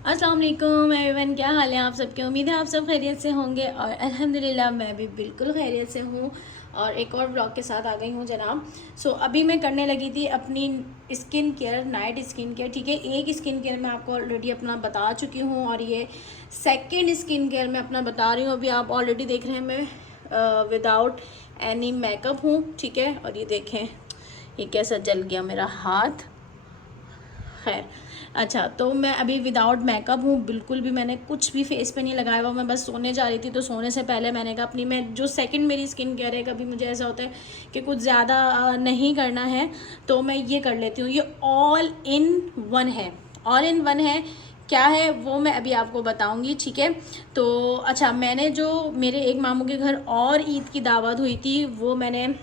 अस्सलाम वालेकुम एवरीवन, क्या हाल है आप सबके। उम्मीद है आप सब खैरियत से होंगे और अल्हम्दुलिल्लाह मैं भी बिल्कुल खैरियत से हूँ और एक और ब्लॉग के साथ आ गई हूँ जनाब। अभी मैं करने लगी थी अपनी skin care, night skin care. ठीक है, एक स्किन केयर मैं आपको ऑलरेडी अपना बता चुकी हूँ और ये सेकंड स्किन केयर मैं अपना बता रही हूँ। अभी आप ऑलरेडी देख रहे हैं मैं विदाउट एनी मेकअप हूँ। ठीक है, और ये देखें ये कैसा जल गया मेरा हाथ। खैर, अच्छा, तो मैं अभी विदाउट मेकअप हूँ, बिल्कुल भी मैंने कुछ भी फेस पे नहीं लगाया हुआ। मैं बस सोने जा रही थी, तो सोने से पहले मैंने कहा अपनी मैं जो सेकंड मेरी स्किन केयर है, कभी मुझे ऐसा होता है कि कुछ ज़्यादा नहीं करना है तो मैं ये कर लेती हूँ। ये ऑल इन वन है, ऑल इन वन है। क्या है वो मैं अभी आपको बताऊंगी। ठीक है, तो अच्छा, मैंने जो मेरे एक मामू के घर और ईद की दावत हुई थी, वो मैंने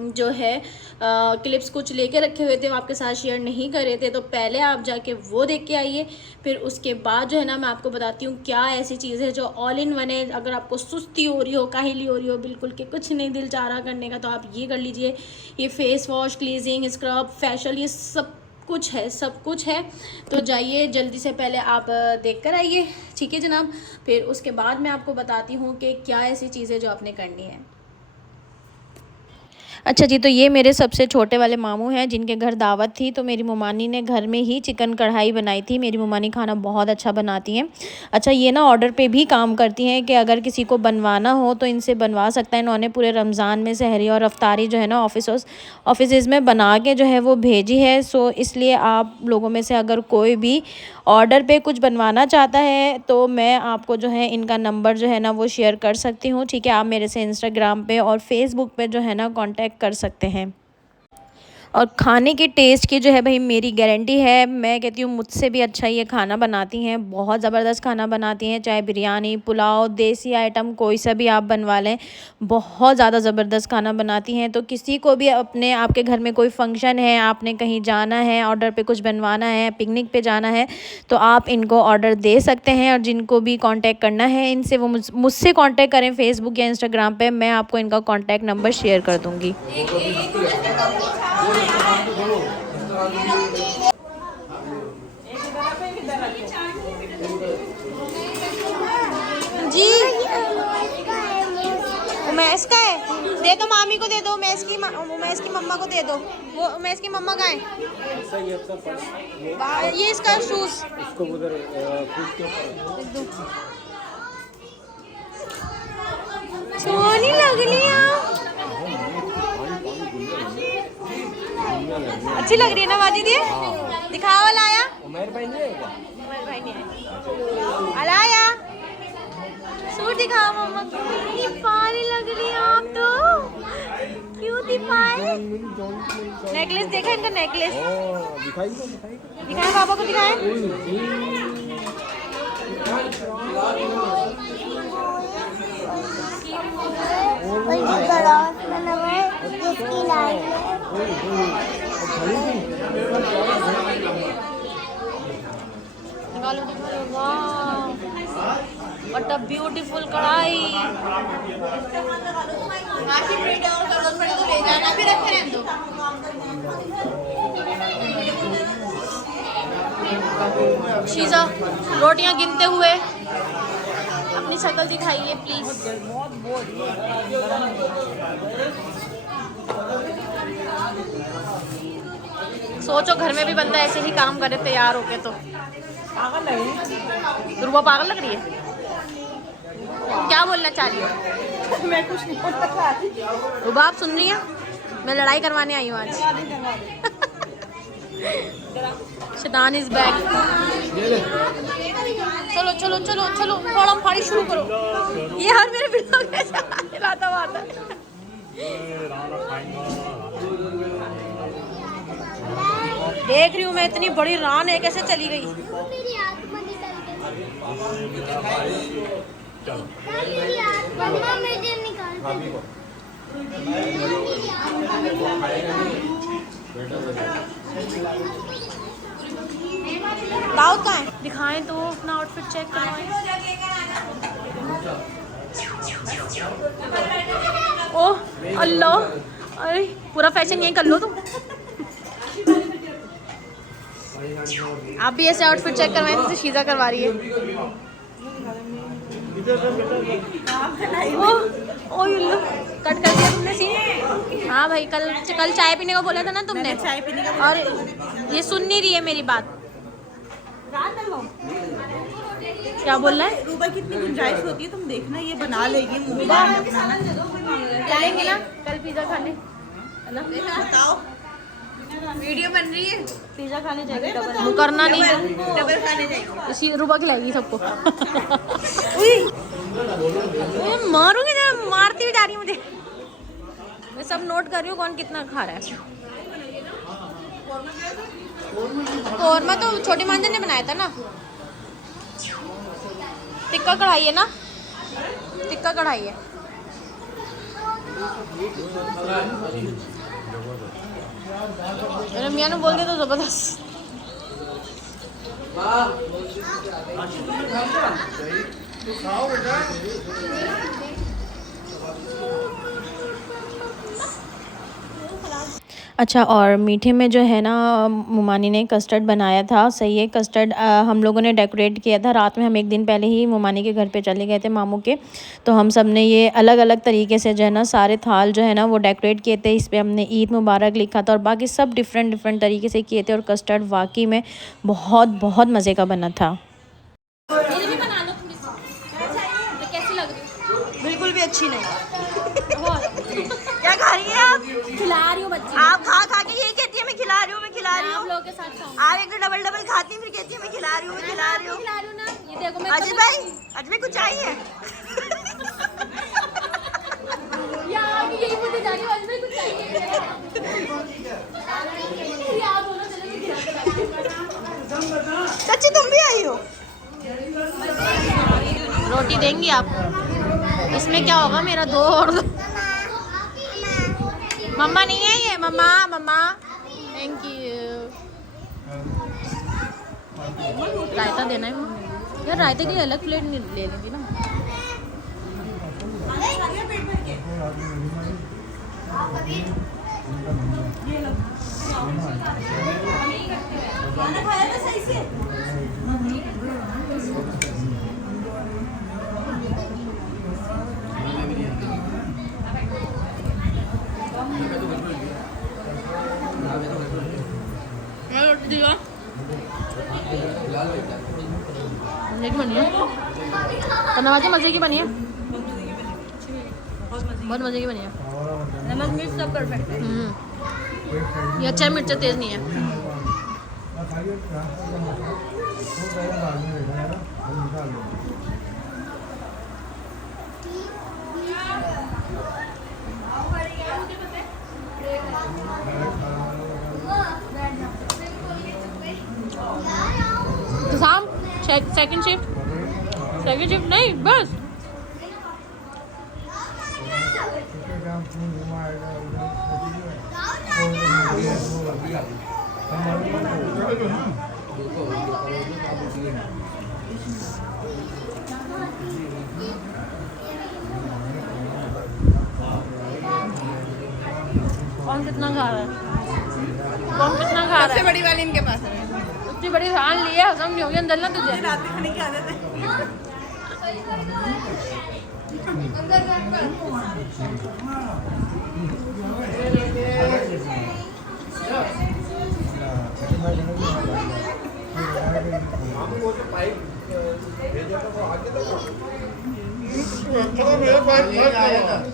जो है क्लिप्स कुछ लेके रखे हुए थे, वो आपके साथ शेयर नहीं कर रहे थे, तो पहले आप जाके वो देख के आइए। फिर उसके बाद जो है ना मैं आपको बताती हूँ क्या ऐसी चीज़ है जो ऑल इन वन है। अगर आपको सुस्ती हो रही हो, काहिली हो रही हो, बिल्कुल कि कुछ नहीं दिल चाह रहा करने का, तो आप ये कर लीजिए। ये face wash, cleansing, scrub, facial, ये सब कुछ है, सब कुछ है। तो जाइए जल्दी से, पहले आप देख कर आइए। ठीक है जनाब, फिर उसके बाद मैं आपको बताती हूँ कि क्या ऐसी चीज़ें जो आपने करनी है। अच्छा जी, तो ये मेरे सबसे छोटे वाले मामू हैं जिनके घर दावत थी, तो मेरी मुमानी ने घर में ही चिकन कढ़ाई बनाई थी। मेरी मुमानी खाना बहुत अच्छा बनाती हैं। अच्छा, ये ना ऑर्डर पे भी काम करती हैं कि अगर किसी को बनवाना हो तो इनसे बनवा सकता है। इन्होंने पूरे रमज़ान में सहरी और अफ्तारी जो है ना ऑफिस में बना के जो है वो भेजी है। इसलिए आप लोगों में से अगर कोई भी ऑर्डर पे कुछ बनवाना चाहता है तो मैं आपको जो है इनका नंबर जो है ना वो शेयर कर सकती हूँ। ठीक है, आप मेरे से इंस्टाग्राम पे और फेसबुक पे जो है ना कांटेक्ट कर सकते हैं। और खाने के टेस्ट की जो है भाई मेरी गारंटी है। मैं कहती हूँ मुझसे भी अच्छा ये खाना बनाती हैं, बहुत ज़बरदस्त खाना बनाती हैं। चाहे बिरयानी, पुलाव, देसी आइटम कोई सा भी आप बनवा लें, बहुत ज़्यादा ज़बरदस्त खाना बनाती हैं। तो किसी को भी आपके घर में कोई फंक्शन है, आपने कहीं जाना है, ऑर्डर पे कुछ बनवाना है, पिकनिक पे जाना है, तो आप इनको ऑर्डर दे सकते हैं। और जिनको भी कांटेक्ट करना है इनसे, वो मुझसे कांटेक्ट करें फेसबुक या इंस्टाग्राम पे। मैं आपको इनका कांटेक्ट नंबर शेयर कर दूँगी। जी, उमैस का है, दे दो मामी को, दे दो उमैस की मम्मा को दे दो। वो उमैस की मम्मा का है, ये इसका शूज सोनी लग रही है, अच्छी लग रही है ना बाजी दी। दिखाओ अलाया, उमर भाई नहीं अलाया, सूट दिखाओ मम्मा को। कितनी प्यारी लग रही है आप तो, क्यों दिखाए। नेकलेस देखा इनका, नेकलेस दिखाए पापा को, दिखाए। What a beautiful कढ़ाई। शीजा, रोटियां गिनते हुए अपनी शक्ल दिखाइए प्लीज। सोचो घर में भी बंदा ऐसे ही काम करे तैयार होके, तो पागल लग रही है। ध्रुवा पागल लग रही है। क्या बोलना चाह रही हो? मैं कुछ नहीं बोलना चाह रही। रुबा, आप सुन रही हैं? मैं लड़ाई करवाने आई हूँ आज। शैतान इज बैक। चलो चलो चलो चलो, फाड़म फाड़ी शुरू करो। ये हर मेरे बिल्कुल कैसे लाता वाता है। देख रही हूँ मैं, इतनी बड़ी रान है, कैसे चली गई। दाऊद कहाँ है? दिखाएं तो अपना आउटफिट चेक करवाएं। ओह अल्लाह, अरे पूरा फैशन यही कर लो तुम। आप भी ऐसे आउटफिट चेक करवाएं जैसे शीजा करवा रही है। ओ युल्लू कट कर दिया तुमने सीन। हाँ भाई कल चाय पीने को बोला था ना तुमने, चाय पीने का, और ये सुन नहीं रही है मेरी बात। क्या बोल रहा है? रूबा कितनी गुंजाइश होती है तुम देखना, ये बना लेगी मूवी जाएंगे ना कल पिज्जा खाने, बताओ वीडियो बन रही है, पिज्जा खाने जाएंगे। डबल करना नहीं, डबल खाने जाएगी, इसी रूबा खिलाएगी सबको। मारूंगी ना, मारती हुई जा रही मुझे। मैं सब नोट कर रही हूँ कौन कितना खा रहा है। कौरमा तो छोटी मांझा ने बनाया था ना। टिक्का कढ़ाई है ना, टिक्का कढ़ाई है। मेरे मियाँ ने बोल दिया तो जबरदस्त। अच्छा, और मीठे में जो है ना मुमानी ने कस्टर्ड बनाया था। सही है, कस्टर्ड हम लोगों ने डेकोरेट किया था रात में। हम एक दिन पहले ही मुमानी के घर पे चले गए थे मामू के, तो हम सब ने ये अलग अलग तरीके से जो है ना सारे थाल जो है ना वो डेकोरेट किए थे। इस पर हमने ईद मुबारक लिखा था और बाकी सब डिफरेंट तरीके से किए थे। और कस्टर्ड वाकई में बहुत बहुत मज़े का बना था। कैसी लग रही? बिल्कुल भी अच्छी नहीं। क्या खा रही है आप? खिला रही हूँ बच्चे। आप खा खा के यही कहती है मैं खिला रही हूँ, मैं खिला रही हूँ। आप लोगों के साथ खाऊं। आप एक तो डबल खाती हैं, फिर कहती है मैं खिला रही हूँ, मैं खिला रही हूँ। खिला रही हूँ ना, ये देखो मैं अजय भाई, अजय भाई कुछ चाहिए? यार यही मुझे जाने वाली में कुछ चाहिए। यार बोलो चलो चाची तुम भी आई हो? रोटी देंगी आप? इसमें क्या होगा मेरा दो और दो। मम्मा नहीं है ये, मम्मा मम्मा थैंक यू। रायता देना है यार, रायते की अलग प्लेट ले लेती ना। बनी है नवाजे, मजे की बनी है, बहुत मजे की बनी है। नमक मिर्च सब परफेक्ट है। ये अच्छा है, मिर्चा तेज नहीं है। तो शाम सेकंड शिफ्ट नहीं बस। कौन कितना खा रहा है? कौन कितना खा रहा है? सबसे बड़ी वाली इनके पास है। इतनी बड़ी थाल ली है, हजम नहीं होगी अंदर ना तुझे। रात में खाने की आदत है।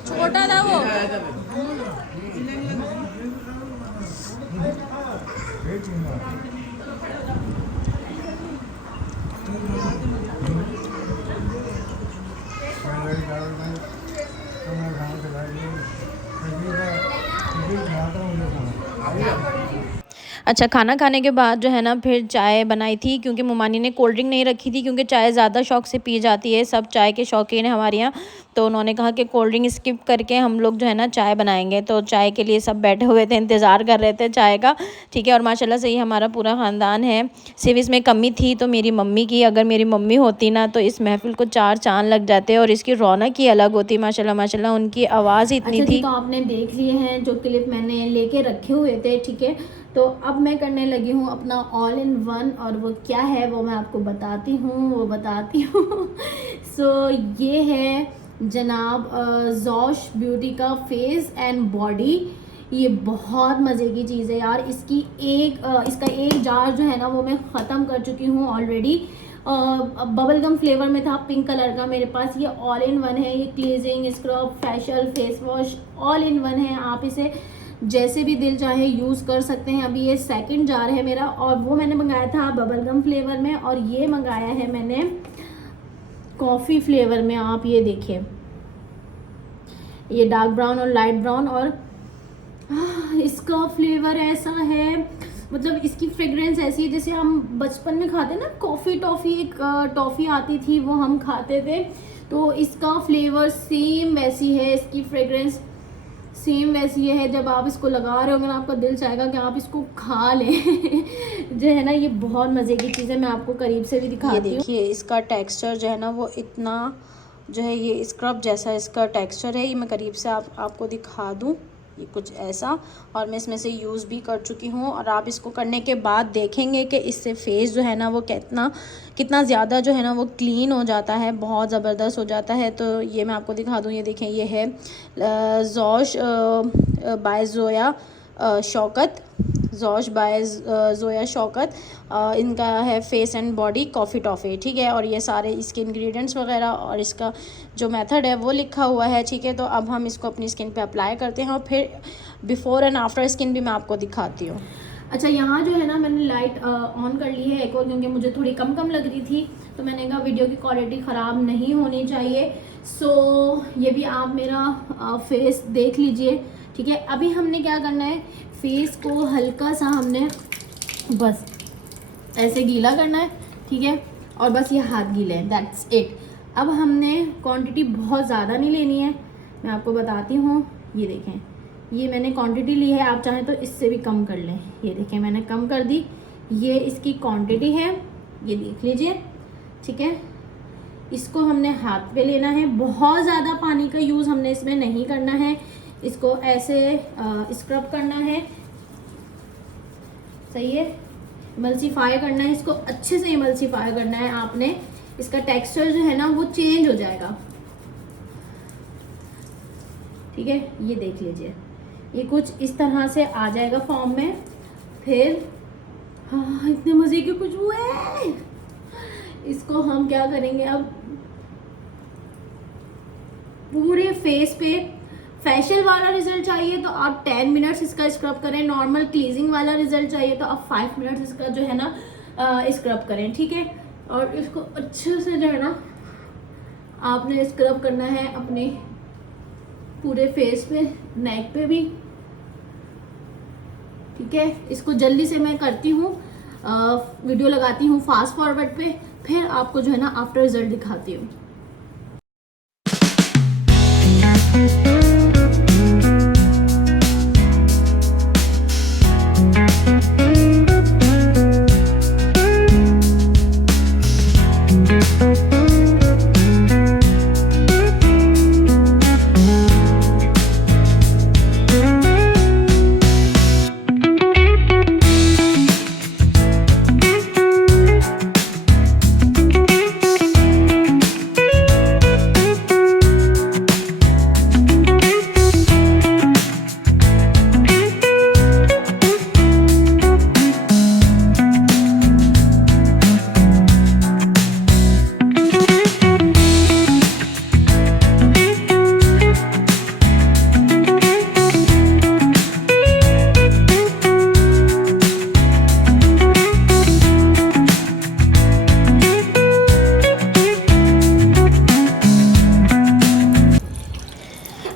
छोटा था वो। अच्छा, खाना खाने के बाद जो है ना फिर चाय बनाई थी, क्योंकि मुमानी ने कोल्ड ड्रिंक नहीं रखी थी, क्योंकि चाय ज़्यादा शौक से पी जाती है। सब चाय के शौकीन है हमारे यहाँ, तो उन्होंने कहा कि कोल्ड ड्रिंक स्किप करके हम लोग जो है ना चाय बनाएंगे। तो चाय के लिए सब बैठे हुए थे, इंतज़ार कर रहे थे चाय का। ठीक है, और माशाल्लाह से ही हमारा पूरा ख़ानदान है। सिर्फ इसमें कमी थी तो मेरी मम्मी की। अगर मेरी मम्मी होती ना तो इस महफ़िल को चार चाँद लग जाते और इसकी रौनक ही अलग होती। माशाल्लाह माशाल्लाह, उनकी आवाज़ ही इतनी थी। तो आपने देख लिए हैं जो क्लिप मैंने लेके रखे हुए थे। ठीक है, तो अब मैं करने लगी हूँ अपना ऑल इन वन, और वो क्या है वो मैं आपको बताती हूँ सो ये है जनाब ज़ॉश ब्यूटी का फेस एंड बॉडी। ये बहुत मज़े की चीज़ है यार। इसका एक जार जो है ना वो मैं ख़त्म कर चुकी हूँ ऑलरेडी। बबल गम फ्लेवर में था, पिंक कलर का मेरे पास। ये ऑल इन वन है, ये cleansing, scrub, facial, face wash all in one है। आप इसे जैसे भी दिल चाहे यूज़ कर सकते हैं। अभी ये सेकंड जार है मेरा, और वो मैंने मंगाया था बबल गम फ्लेवर में, और ये मंगाया है मैंने कॉफ़ी फ्लेवर में। आप ये देखिए, ये डार्क ब्राउन और लाइट ब्राउन, और इसका फ्लेवर ऐसा है, मतलब इसकी फ्रेग्रेंस ऐसी है जैसे हम बचपन में खाते ना कॉफ़ी टॉफ़ी, एक टॉफ़ी आती थी वो हम खाते थे, तो इसका फ्लेवर सेम वैसी है, इसकी फ्रेग्रेंस सेम वैसी है। जब आप इसको लगा रहे होंगे ना आपका दिल चाहेगा कि आप इसको खा लें जो है ना, ये बहुत मज़े की चीज़ है। मैं आपको करीब से भी दिखाती हूँ। देखिए इसका टेक्सचर जो है ना वो इतना जो है, ये स्क्रब जैसा इसका टेक्सचर है। ये मैं करीब से आपको दिखा दूँ, ये कुछ ऐसा, और मैं इसमें से यूज़ भी कर चुकी हूँ। और आप इसको करने के बाद देखेंगे कि इससे फेस जो है ना वो कितना ज़्यादा जो है ना वो क्लीन हो जाता है, बहुत ज़बरदस्त हो जाता है। तो ये मैं आपको दिखा दूँ, ये देखें, ये है ज़ॉश बाय ज़ोया शौकत, ज़ॉश बाय ज़ोया शौकत, इनका है face and body coffee toffee, ठीक है। और ये सारे इसके इंग्रेडिएंट्स वगैरह और इसका जो मेथड है वो लिखा हुआ है, ठीक है। तो अब हम इसको अपनी स्किन पे अप्लाई करते हैं, और फिर बिफ़ोर एंड आफ्टर स्किन भी मैं आपको दिखाती हूँ। अच्छा, यहाँ जो है ना मैंने लाइट ऑन कर ली है एक और, क्योंकि मुझे थोड़ी कम लग रही थी, तो मैंने कहा वीडियो की क्वालिटी ख़राब नहीं होनी चाहिए। सो ये भी आप मेरा फेस देख लीजिए, ठीक है। अभी हमने क्या करना है, फेस को हल्का सा हमने बस ऐसे गीला करना है, ठीक है, और बस ये हाथ गीले हैं, दैट्स इट। अब हमने क्वांटिटी बहुत ज़्यादा नहीं लेनी है, मैं आपको बताती हूँ। ये देखें, ये मैंने क्वांटिटी ली है, आप चाहें तो इससे भी कम कर लें। ये देखें मैंने कम कर दी, ये इसकी क्वांटिटी है, ये देख लीजिए, ठीक है। इसको हमने हाथ पे लेना है, बहुत ज़्यादा पानी का यूज़ हमने इसमें नहीं करना है। इसको ऐसे स्क्रब करना है, सही है, इमल्सीफाई करना है, इसको अच्छे से इमल्सीफाई करना है आपने। इसका टेक्सचर जो है ना वो चेंज हो जाएगा, ठीक है। ये देख लीजिए, ये कुछ इस तरह से आ जाएगा फॉर्म में। फिर हाँ, इतने मज़े की खुशबू है। इसको हम क्या करेंगे, अब पूरे फेस पे फेशियल वाला रिजल्ट चाहिए तो आप 10 मिनट्स इसका स्क्रब करें, नॉर्मल क्लीजिंग वाला रिजल्ट चाहिए तो आप 5 मिनट्स इसका जो है ना स्क्रब करें, ठीक है। और इसको अच्छे से जो है ना आपने स्क्रब करना है अपने पूरे फेस पे, नेक पे भी, ठीक है। इसको जल्दी से मैं करती हूँ, वीडियो लगाती हूँ फास्ट फॉरवर्ड पे, फिर आपको जो है ना आफ्टर रिजल्ट दिखाती हूँ।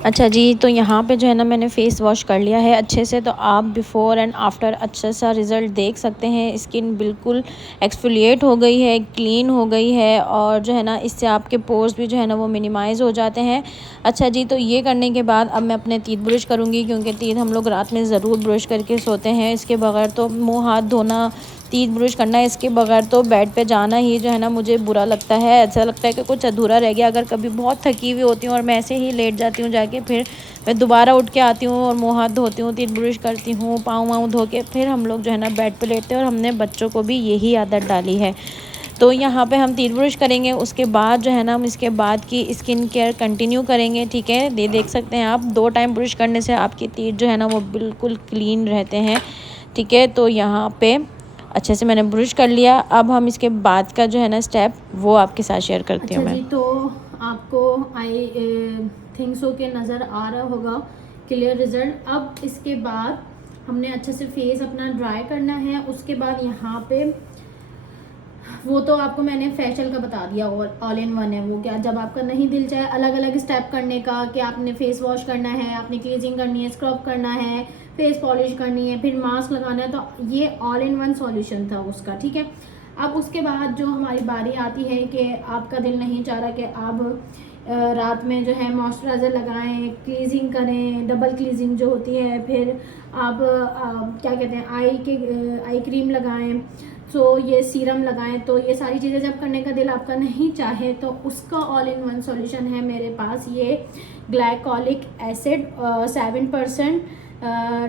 अच्छा जी, तो यहाँ पे जो है ना मैंने फ़ेस वॉश कर लिया है अच्छे से। तो आप बिफ़ोर एंड आफ्टर अच्छा सा रिज़ल्ट देख सकते हैं। स्किन बिल्कुल एक्सफोलिएट हो गई है, क्लीन हो गई है, और जो है ना इससे आपके पोर्स भी जो है ना वो मिनिमाइज़ हो जाते हैं। अच्छा जी, तो ये करने के बाद अब मैं अपने टीथ ब्रश करूँगी, क्योंकि टीथ हम लोग रात में ज़रूर ब्रश करके सोते हैं, इसके बगैर तो मुँह हाथ धोना तीत ब्रश करना है, इसके बगैर तो बेड पे जाना ही जो है ना मुझे बुरा लगता है। ऐसा लगता है कि कुछ अधूरा रह गया। अगर कभी बहुत थकी हुई होती हूँ और मैं ऐसे ही लेट जाती हूँ जाके, फिर मैं दोबारा उठ के आती हूँ और मुँह हाथ धोती हूँ, तीत ब्रश करती हूँ, पाँव वाँव धो के फिर हम लोग जो है ना बेड पे लेटते हैं। और हमने बच्चों को भी यही आदत डाली है। तो यहाँ पे हम तीत ब्रश करेंगे, उसके बाद जो है ना हम इसके बाद की स्किन केयर कंटिन्यू करेंगे। ठीक है, ये देख सकते हैं आप 2 टाइम ब्रश करने से आपके तीत जो है ना वो बिल्कुल क्लीन रहते हैं। ठीक है, तो यहाँ पे अच्छे से मैंने ब्रश कर लिया। अब हम इसके बाद का जो है ना स्टेप वो आपके साथ शेयर करती हूँ मैं। जी, तो आपको आई थिंक सो के नज़र आ रहा होगा क्लियर रिजल्ट। अब इसके बाद हमने अच्छे से फेस अपना ड्राई करना है। उसके बाद यहाँ पे वो तो आपको मैंने फेशियल का बता दिया, और ऑल इन वन है वो। क्या जब आपका नहीं दिल चाहे अलग अलग स्टेप करने का कि आपने फेस वॉश करना है, आपने क्लीजिंग करनी है, स्क्रब करना है, फेस पॉलिश करनी है, फिर मास्क लगाना है, तो ये ऑल इन वन सॉल्यूशन था उसका। ठीक है, अब उसके बाद जो हमारी बारी आती है कि आपका दिल नहीं चाह रहा कि आप रात में जो है मॉइस्चराइज़र लगाएं, क्लीजिंग करें, डबल क्लीजिंग जो होती है, फिर आप क्या कहते हैं आई क्रीम लगाएं, तो ये सीरम लगाएं। तो ये सारी चीज़ें जब करने का दिल आपका नहीं चाहे तो उसका ऑल इन वन सॉल्यूशन है मेरे पास ये ग्लाइकोलिक एसिड 7%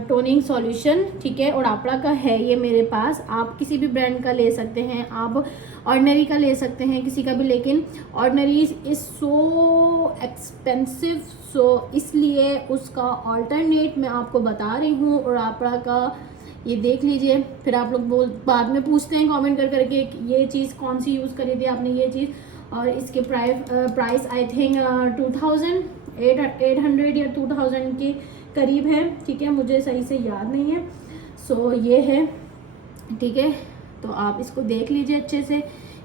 टोनिंग सॉल्यूशन। ठीक है, और आपड़ा का है ये मेरे पास। आप किसी भी ब्रांड का ले सकते हैं, आप ऑर्डिनरी का ले सकते हैं किसी का भी, लेकिन ऑर्डिनरी इज़ सो एक्सपेंसिव, सो इसलिए उसका ऑल्टरनेट मैं आपको बता रही हूँ। और आपड़ा का ये देख लीजिए, फिर आप लोग बाद में पूछते हैं कमेंट कर करके ये चीज़ कौन सी यूज़ करी थी आपने ये चीज़। और इसके प्राइस आई थिंक 2800 या 2000 के करीब है। ठीक है, मुझे सही से याद नहीं है। सो ये है। ठीक है, तो आप इसको देख लीजिए अच्छे से।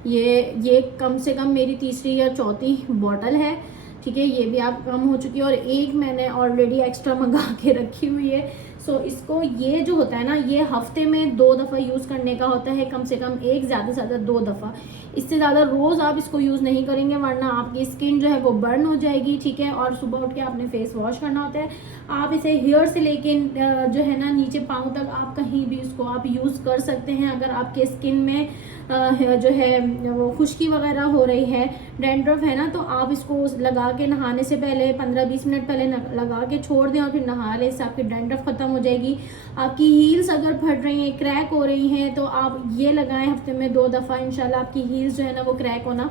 ये कम से कम मेरी तीसरी या चौथी बॉटल है। ठीक है, ये भी आप कम हो चुकी है, और एक मैंने ऑलरेडी एक्स्ट्रा मंगा के रखी हुई है। सो इसको ये जो होता है ना, ये हफ्ते में 2 दफ़ा यूज़ करने का होता है, कम से कम एक, ज़्यादा से ज़्यादा 2 दफ़ा। इससे ज़्यादा रोज़ आप इसको यूज़ नहीं करेंगे, वरना आपकी स्किन जो है वो बर्न हो जाएगी। ठीक है, और सुबह उठ के आपने फेस वॉश करना होता है। आप इसे हेयर से लेके जो है ना नीचे पाँव तक आप कहीं भी इसको आप यूज़ कर सकते हैं। अगर आपके स्किन में जो है वो खुश्की वगैरह हो रही है, डैंड्रफ है ना, तो आप इसको लगा के नहाने से पहले 15-20 मिनट पहले लगा के छोड़ दें और फिर नहा लें। इससे आपकी डैंड्रफ ख़त्म हो जाएगी। आपकी हील्स अगर फट रही हैं, क्रैक हो रही हैं, तो आप ये लगाएं हफ्ते में 2 दफ़ा। इंशाल्लाह आपकी हील्स जो है ना वो क्रैक होना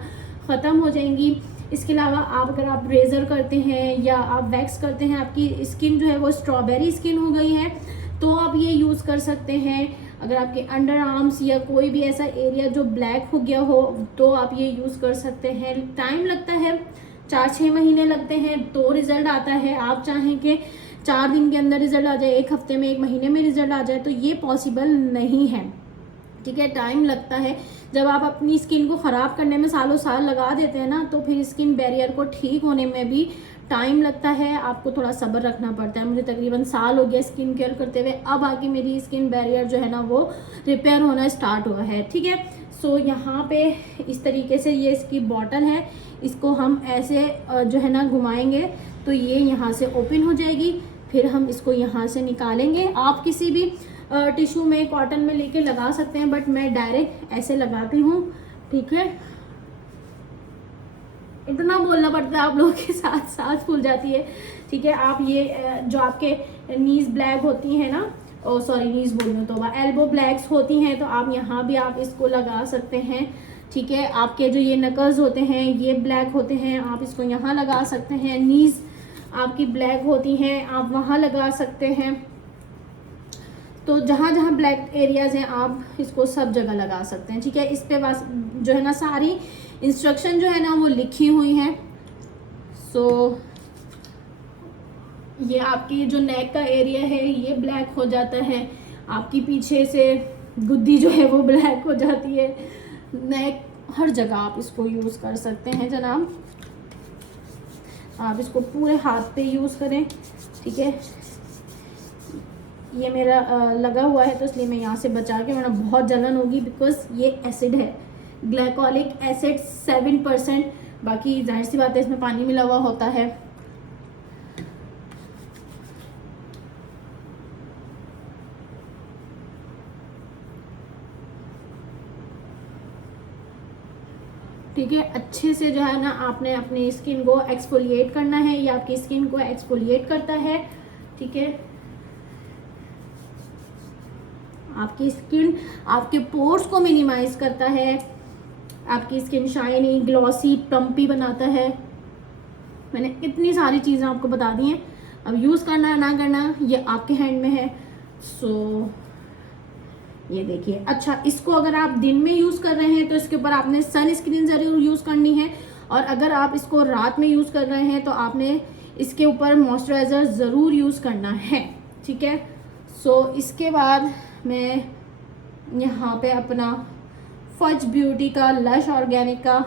ख़त्म हो जाएंगी। इसके अलावा अगर आप रेज़र करते हैं या आप वैक्स करते हैं, आपकी स्किन जो है वो स्ट्रॉबेरी स्किन हो गई है, तो आप ये यूज़ कर सकते हैं। अगर आपके अंडर आर्म्स या कोई भी ऐसा एरिया जो ब्लैक हो गया हो, तो आप ये यूज़ कर सकते हैं। टाइम लगता है, 4-6 महीने लगते हैं तो रिज़ल्ट आता है। आप चाहें कि 4 दिन के अंदर रिज़ल्ट आ जाए, 1 हफ्ते में, 1 महीने में रिज़ल्ट आ जाए, तो ये पॉसिबल नहीं है। ठीक है, टाइम लगता है। जब आप अपनी स्किन को ख़राब करने में सालों साल लगा देते हैं ना, तो फिर स्किन बैरियर को ठीक होने में भी टाइम लगता है। आपको थोड़ा सब्र रखना पड़ता है। मुझे तकरीबन साल हो गया स्किन केयर करते हुए, अब आके मेरी स्किन बैरियर जो है ना वो रिपेयर होना स्टार्ट हुआ है। ठीक है, सो यहाँ पे इस तरीके से ये इसकी बॉटल है, इसको हम ऐसे जो है ना घुमाएंगे तो ये यहाँ से ओपन हो जाएगी। फिर हम इसको यहाँ से निकालेंगे। आप किसी भी टिश्यू में, कॉटन में लेके लगा सकते हैं, बट मैं डायरेक्ट ऐसे लगाती हूँ। ठीक है, इतना बोलना पड़ता है, आप लोगों के साथ साथ फूल जाती है। ठीक है, आप ये जो आपके नीज ब्लैक होती हैं ना, ओ सॉरी नीज बोल रही हूँ, तो एल्बो ब्लैक्स होती हैं, तो आप यहाँ भी आप इसको लगा सकते हैं। ठीक है, आपके जो ये नकल्स होते हैं ये ब्लैक होते हैं, आप इसको यहाँ लगा सकते हैं। नीज आपकी ब्लैक होती हैं, आप वहाँ लगा सकते हैं। तो जहाँ जहाँ ब्लैक एरियाज हैं आप इसको सब जगह लगा सकते हैं। ठीक है, इस पे बस जो है ना सारी इंस्ट्रक्शन जो है ना वो लिखी हुई हैं। सो ये आपकी जो नेक का एरिया है ये ब्लैक हो जाता है, आपकी पीछे से गुद्दी जो है वो ब्लैक हो जाती है, नेक, हर जगह आप इसको यूज़ कर सकते हैं जनाब। आप इसको पूरे हाथ पे यूज़ करें। ठीक है, ये मेरा लगा हुआ है तो इसलिए मैं यहाँ से बचा के, वरना बहुत जलन होगी, बिकॉज ये एसिड है, ग्लाइकोलिक एसिड 7%। बाकी जाहिर सी बात है इसमें पानी मिला हुआ होता है। ठीक है, अच्छे से जो है ना आपने अपनी स्किन को एक्सफोलिएट करना है, ये आपकी स्किन को एक्सफोलिएट करता है। ठीक है, आपकी स्किन आपके पोर्स को मिनिमाइज करता है, आपकी स्किन शाइनी ग्लॉसी प्लम्पी बनाता है। मैंने इतनी सारी चीज़ें आपको बता दी हैं, अब यूज़ करना है ना करना ये आपके हैंड में है। सो ये देखिए, अच्छा इसको अगर आप दिन में यूज़ कर रहे हैं तो इसके ऊपर आपने सन स्क्रीन ज़रूर यूज़ करनी है, और अगर आप इसको रात में यूज़ कर रहे हैं तो आपने इसके ऊपर मॉइस्चराइज़र ज़रूर यूज़ करना है। ठीक है, सो इसके बाद मैं यहाँ पे अपना फज ब्यूटी का लश ऑर्गेनिक का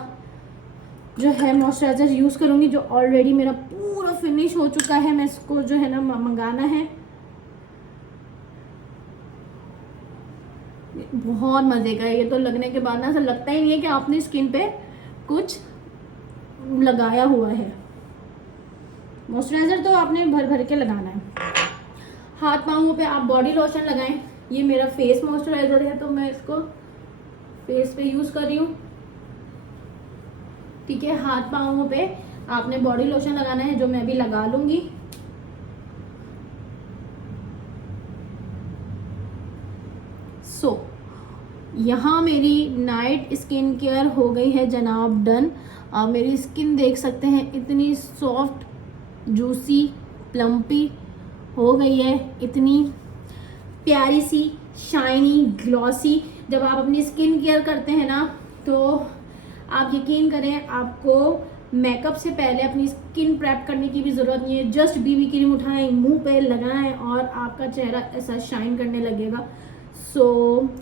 जो है मॉइस्चराइज़र यूज़ करूँगी, जो ऑलरेडी मेरा पूरा फिनिश हो चुका है। मैं इसको जो है ना मंगाना है, बहुत मज़े का है ये तो। लगने के बाद ना ऐसा लगता ही नहीं है कि आपने स्किन पे कुछ लगाया हुआ है। मॉइस्चराइज़र तो आपने भर भर के लगाना है। हाथ पाँवों पे आप बॉडी लोशन लगाएं। ये मेरा फेस मॉइस्चराइज़र है तो मैं इसको फेस पे यूज़ कर रही हूँ। ठीक है, हाथ पाँवों पे आपने बॉडी लोशन लगाना है, जो मैं भी लगा लूँगी। सो यहाँ मेरी नाइट स्किन केयर हो गई है जनाब डन। आप मेरी स्किन देख सकते हैं, इतनी सॉफ्ट जूसी प्लम्पी हो गई है, इतनी प्यारी सी शाइनी ग्लॉसी। जब आप अपनी स्किन केयर करते हैं ना तो आप यकीन करें आपको मेकअप से पहले अपनी स्किन प्रेप करने की भी ज़रूरत नहीं है। जस्ट बीबी क्रीम उठाएं, मुंह पे लगाएं और आपका चेहरा ऐसा शाइन करने लगेगा। सो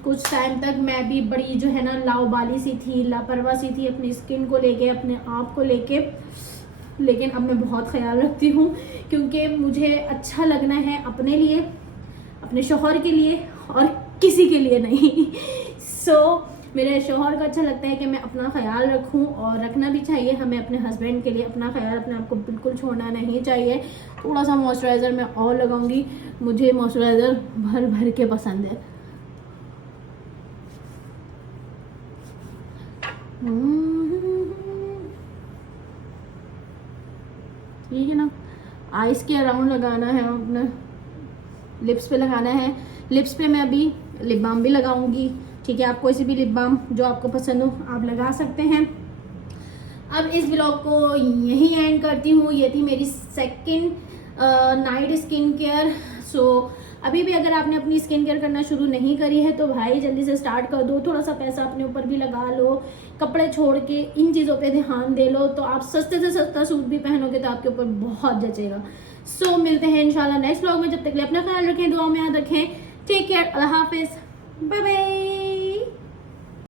कुछ टाइम तक मैं भी बड़ी जो है ना लाउबाली सी थी, लापरवाह सी थी अपनी स्किन को लेके, अपने आप को लेके, लेकिन अब मैं बहुत ख्याल रखती हूँ क्योंकि मुझे अच्छा लगना है अपने लिए, अपने शौहर के लिए और किसी के लिए नहीं। सो मेरे शौहर को अच्छा लगता है कि मैं अपना ख्याल रखूं, और रखना भी चाहिए हमें अपने हस्बैंड के लिए। अपना ख्याल अपने आप को बिल्कुल छोड़ना नहीं चाहिए। थोड़ा सा मॉइस्चराइज़र मैं और लगाऊंगी, मुझे मॉइस्चराइज़र भर भर के पसंद है। ठीक है ना, आइस के अराउंड लगाना है, अपने लिप्स पे लगाना है। लिप्स पे मैं अभी लिप बाम भी लगाऊंगी। ठीक है, आप कोई सी भी लिप बाम जो आपको पसंद हो आप लगा सकते हैं। अब इस व्लॉग को यहीं एंड करती हूँ। ये थी मेरी सेकंड नाइट स्किन केयर। सो अभी भी अगर आपने अपनी स्किन केयर करना शुरू नहीं करी है तो भाई जल्दी से स्टार्ट कर दो। थोड़ा सा पैसा अपने ऊपर भी लगा लो, कपड़े छोड़ के इन चीज़ों पे ध्यान दे लो, तो आप सस्ते से सस्ता सूट भी पहनोगे तो आपके ऊपर बहुत जचेगा। सो मिलते हैं इंशाल्लाह नेक्स्ट व्लॉग में। जब तक के लिए अपना ख्याल रखें, दुआ में याद रखें। टेक केयर, अल्लाह हाफिज़, बाय बाय।